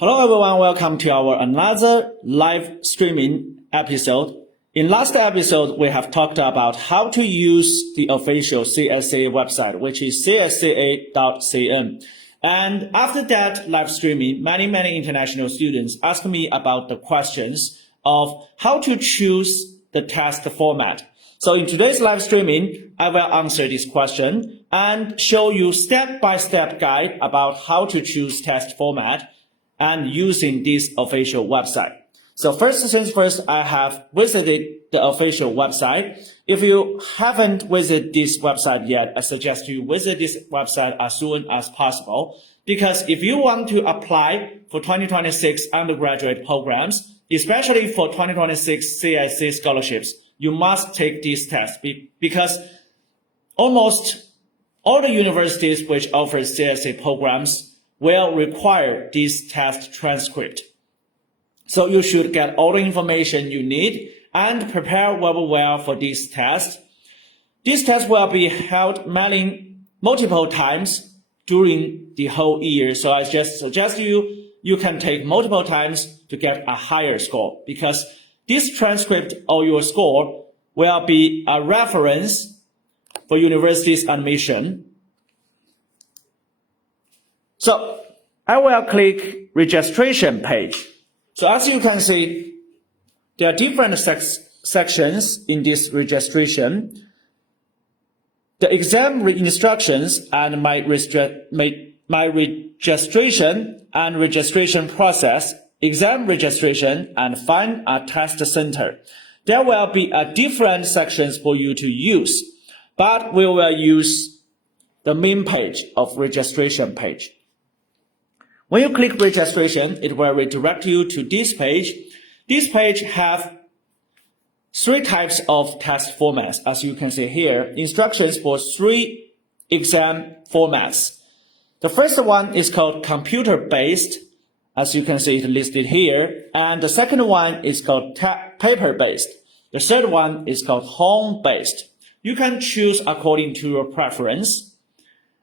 Hello everyone, welcome to our another live streaming episode. In last episode, we have talked about how to use the official CSCA website, which is csca.cn. And after that live streaming, many international students asked me about the questions of how to choose the test format. So in today's live streaming, I will answer this question and show you step-by-step guide about how to choose test format and using this official website. So first things first, I have visited the official website. If you haven't visited this website yet, I suggest you visit this website as soon as possible, because if you want to apply for 2026 undergraduate programs, especially for 2026 CSCA scholarships, you must take this test because almost all the universities which offer CSCA programs will require this test transcript. So you should get all the information you need and prepare very well for this test. This test will be held multiple times during the whole year. So I just suggest you can take multiple times to get a higher score, because this transcript or your score will be a reference for university's admission. So I will click registration page. So as you can see, there are different sections in this registration. The exam instructions and my registration and registration process, exam registration, and find a test center. There will be a different sections for you to use, but we will use the main page of registration page. When you click registration, it will redirect you to this page. This page have three types of test formats, as you can see here. Instructions for three exam formats. The first one is called computer-based, as you can see it listed here. And the second one is called paper-based. The third one is called home-based. You can choose according to your preference.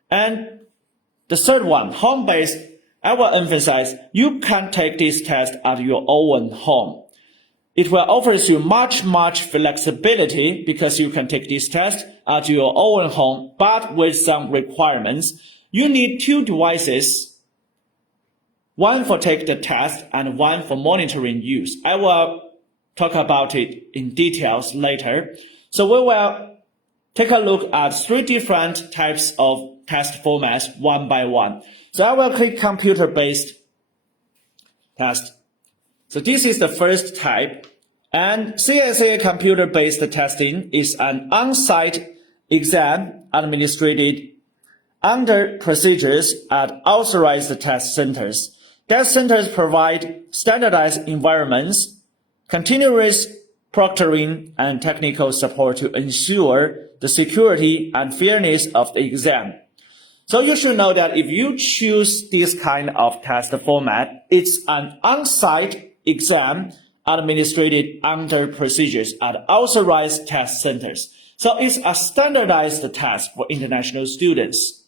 And the third one, home-based, I will emphasize, you can take this test at your own home. It will offer you much flexibility, because you can take this test at your own home, but with some requirements. You need two devices, one for take the test and one for monitoring use. I will talk about it in details later. So we will take a look at three different types of test formats one by one. So I will click computer-based test. So this is the first type. And CSCA computer-based testing is an on-site exam administered under procedures at authorized test centers. Test centers provide standardized environments, continuous proctoring, and technical support to ensure the security and fairness of the exam. So you should know that if you choose this kind of test format, it's an on-site exam administered under procedures at authorized test centers. So it's a standardized test for international students.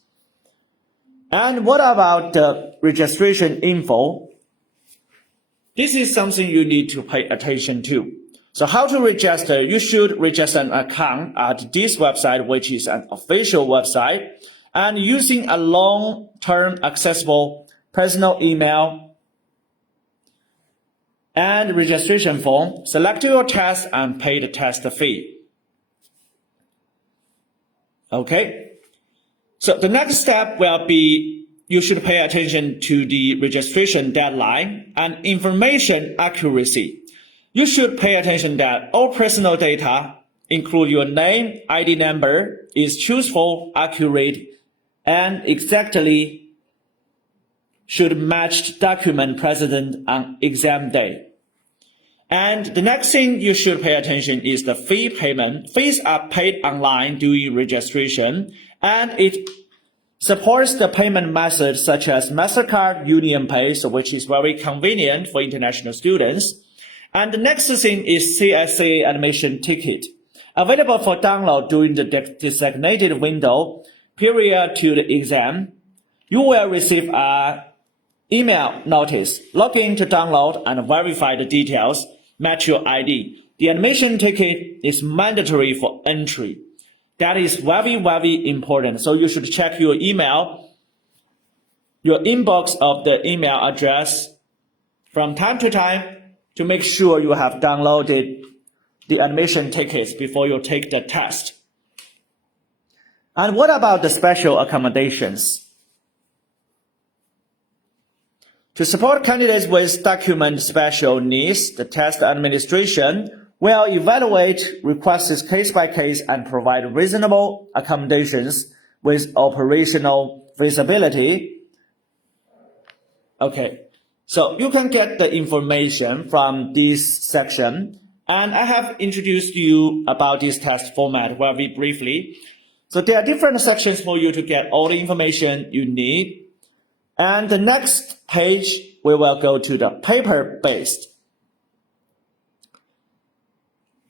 And what about the registration info? This is something you need to pay attention to. So how to register? You should register an account at this website, which is an official website, and using a long-term accessible personal email and registration form. Select your test and pay the test fee. Okay. So the next step will be, you should pay attention to the registration deadline and information accuracy. You should pay attention that all personal data, include your name, ID number, is truthful, accurate, and exactly should match document present on exam day. And the next thing you should pay attention is the fee payment. Fees are paid online during registration, and it supports the payment methods such as MasterCard, UnionPay, so which is very convenient for international students. And the next thing is CSCA admission ticket, available for download during the designated window period to the exam. You will receive a email notice, login to download and verify the details, match your ID. The admission ticket is mandatory for entry. That is very, very important. So you should check your email, your inbox of the email address from time to time to make sure you have downloaded the admission tickets before you take the test. And what about the special accommodations? To support candidates with document special needs, the test administration will evaluate requests case by case and provide reasonable accommodations with operational feasibility. Okay, so you can get the information from this section, and I have introduced you about this test format very briefly. So there are different sections for you to get all the information you need. And the next page, we will go to the paper-based.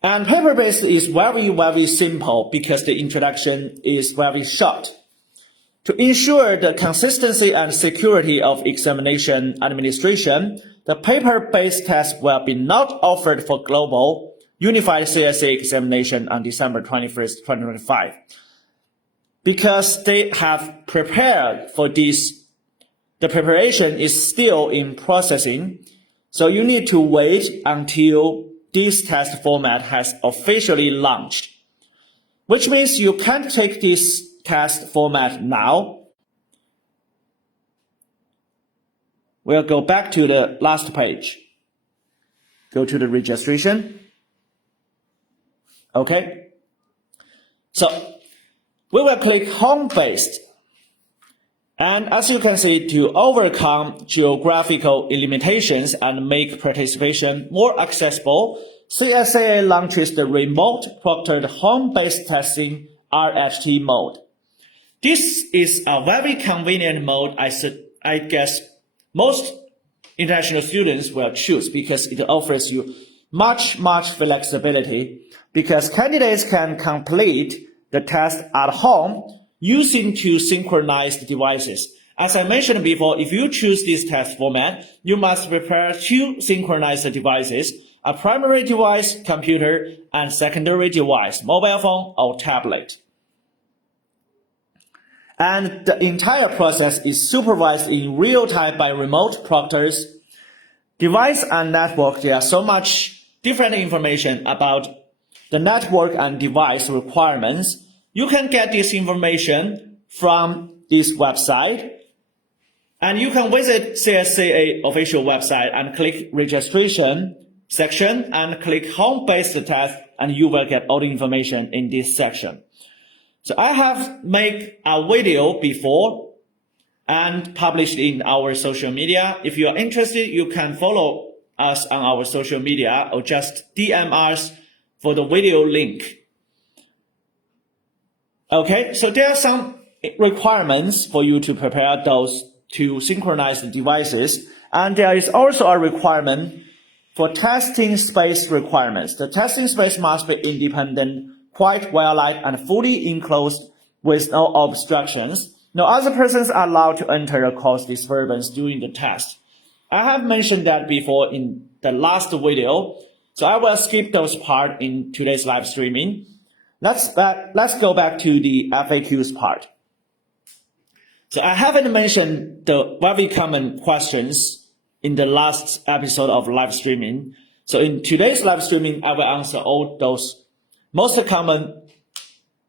And paper-based is very, very simple because the introduction is very short. To ensure the consistency and security of examination administration, the paper-based test will be not offered for global unified CSCA examination on December 21st, 2025. Because they have prepared for this, the preparation is still in processing, so you need to wait until this test format has officially launched, which means you can't take this test format now. We'll go back to the last page. Go to the registration. Okay. So we will click home-based. And as you can see, to overcome geographical limitations and make participation more accessible, CSCA launches the remote proctored home-based testing RHT mode. This is a very convenient mode I guess most international students will choose because it offers you much flexibility because candidates can complete the test at home using two synchronized devices. As I mentioned before, if you choose this test format, you must prepare two synchronized devices, a primary device, computer, and secondary device, mobile phone or tablet. And the entire process is supervised in real time by remote proctors. Device and network, there are so much different information about the network and device requirements. You can get this information from this website, and you can visit CSCA official website and click registration section and click home-based test, and you will get all the information in this section. So I have made a video before and published in our social media. If you are interested, you can follow us on our social media or just DM us for the video link. Okay, so there are some requirements for you to prepare those two synchronized devices, and there is also a requirement for testing space requirements. The testing space must be independent, quite well light, and fully enclosed with no obstructions. No other persons are allowed to enter or cause disturbance during the test. I have mentioned that before in the last video, so I will skip those parts in today's live streaming. Let's go back to the FAQs part. So I haven't mentioned the very common questions in the last episode of live streaming. So in today's live streaming, I will answer all those most common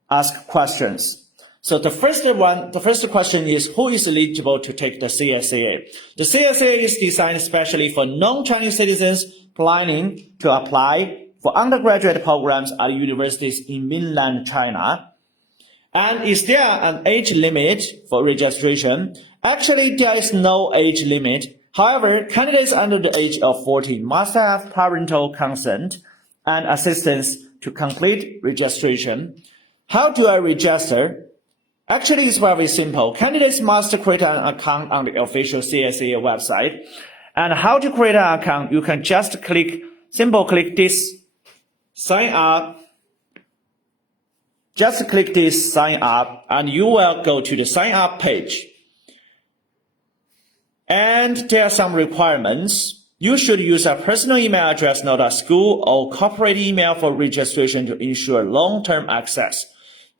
asked questions. So the first question is, who is eligible to take the CSCA? The CSCA is designed especially for non-Chinese citizens planning to apply for undergraduate programs at universities in mainland China. And is there an age limit for registration? Actually, there is no age limit. However, candidates under the age of 14 must have parental consent and assistance to complete registration. How do I register? Actually, it's very simple. Candidates must create an account on the official CSCA website. And how to create an account? You can just simply click this sign up. Just click this sign up and you will go to the sign up page. And there are some requirements. You should use a personal email address, not a school or corporate email for registration to ensure long-term access.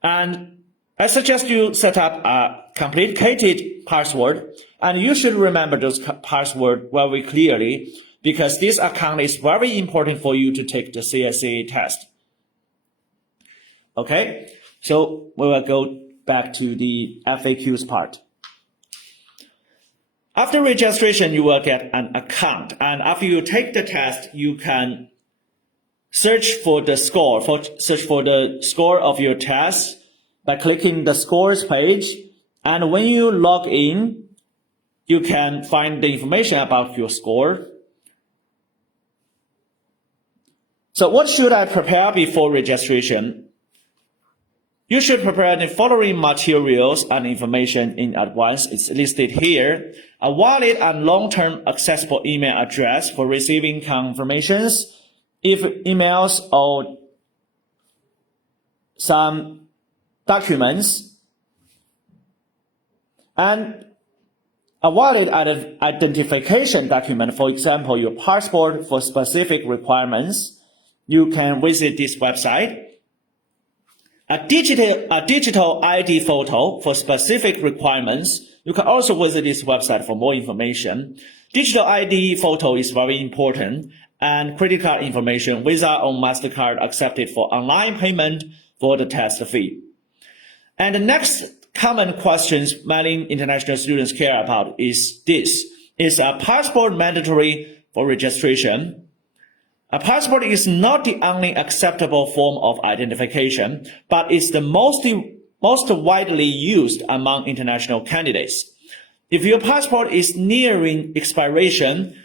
And I suggest you set up a complicated password, and you should remember those passwords very clearly because this account is very important for you to take the CSCA test. Okay, so we will go back to the FAQs part. After registration, you will get an account, and after you take the test, you can search for the score of your test by clicking the scores page. And when you log in, you can find the information about your score. So what should I prepare before registration? You should prepare the following materials and information in advance. It's listed here. A valid and long-term accessible email address for receiving confirmations if emails or some documents, and a valid identification document, for example, your passport for specific requirements. You can visit this website. A digital ID photo for specific requirements. You can also visit this website for more information. Digital ID photo is very important, and credit card information, Visa or MasterCard accepted for online payment for the test fee. And the next common questions many international students care about is this. Is a passport mandatory for registration? A passport is not the only acceptable form of identification, but it's the most widely used among international candidates. If your passport is nearing expiration,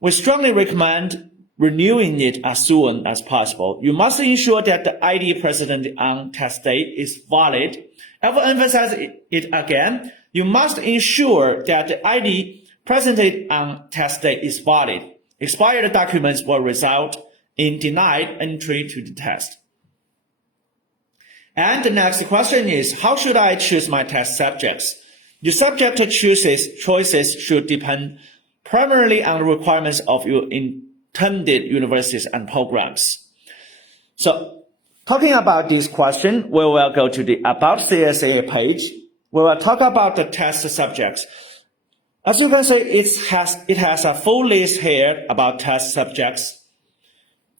we strongly recommend renewing it as soon as possible. You must ensure that the ID presented on test date is valid. I will emphasize it again. You must ensure that the ID presented on test date is valid. Expired documents will result in denied entry to the test. And the next question is, how should I choose my test subjects? The subject choices should depend primarily on the requirements of your intended universities and programs. So, talking about this question, we will go to the About CSCA page. We will talk about the test subjects. As you can see, it has a full list here about test subjects.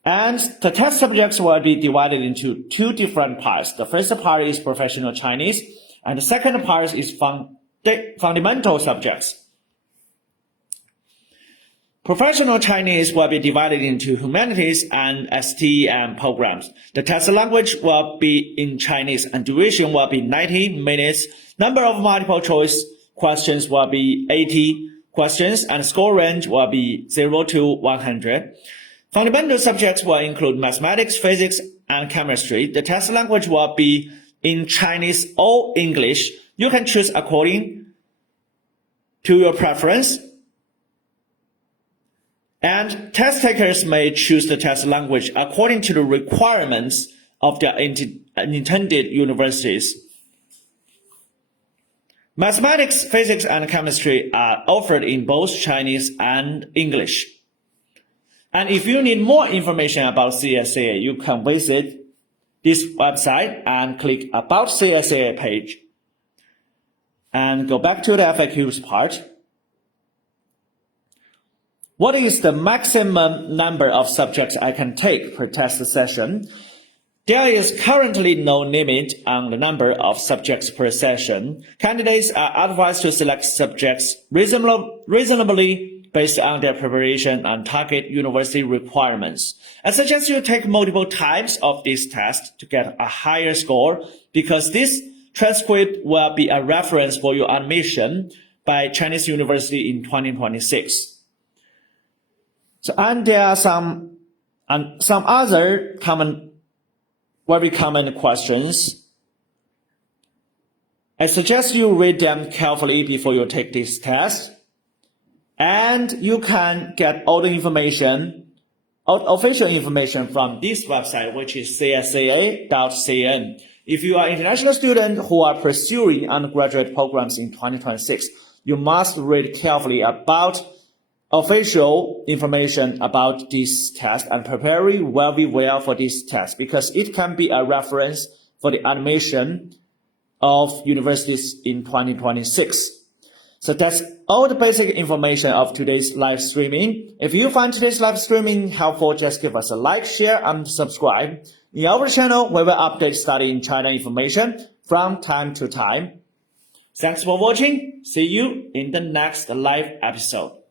And the test subjects will be divided into two different parts. The first part is professional Chinese, and the second part is fundamental subjects. Professional Chinese will be divided into humanities and STEM programs. The test language will be in Chinese, and duration will be 90 minutes. Number of multiple choice questions will be 80 questions, and score range will be 0 to 100. Fundamental subjects will include mathematics, physics, and chemistry. The test language will be in Chinese or English. You can choose according to your preference. And test takers may choose the test language according to the requirements of their intended universities. Mathematics, physics, and chemistry are offered in both Chinese and English. And if you need more information about CSCA, you can visit this website and click About CSCA page. And go back to the FAQs part. What is the maximum number of subjects I can take per test session? There is currently no limit on the number of subjects per session. Candidates are advised to select subjects reasonably based on their preparation and target university requirements. I suggest you take multiple times of this test to get a higher score, because this transcript will be a reference for your admission by Chinese University in 2026. So, and there are some other very common questions. I suggest you read them carefully before you take this test. And you can get all the information, official information from this website, which is csca.cn. If you are an international student who are pursuing undergraduate programs in 2026, you must read carefully about official information about this test and prepare very well for this test because it can be a reference for the admission of universities in 2026. So that's all the basic information of today's live streaming. If you find today's live streaming helpful, just give us a like, share, and subscribe. In our channel, we will update study in China information from time to time. Thanks for watching. See you in the next live episode.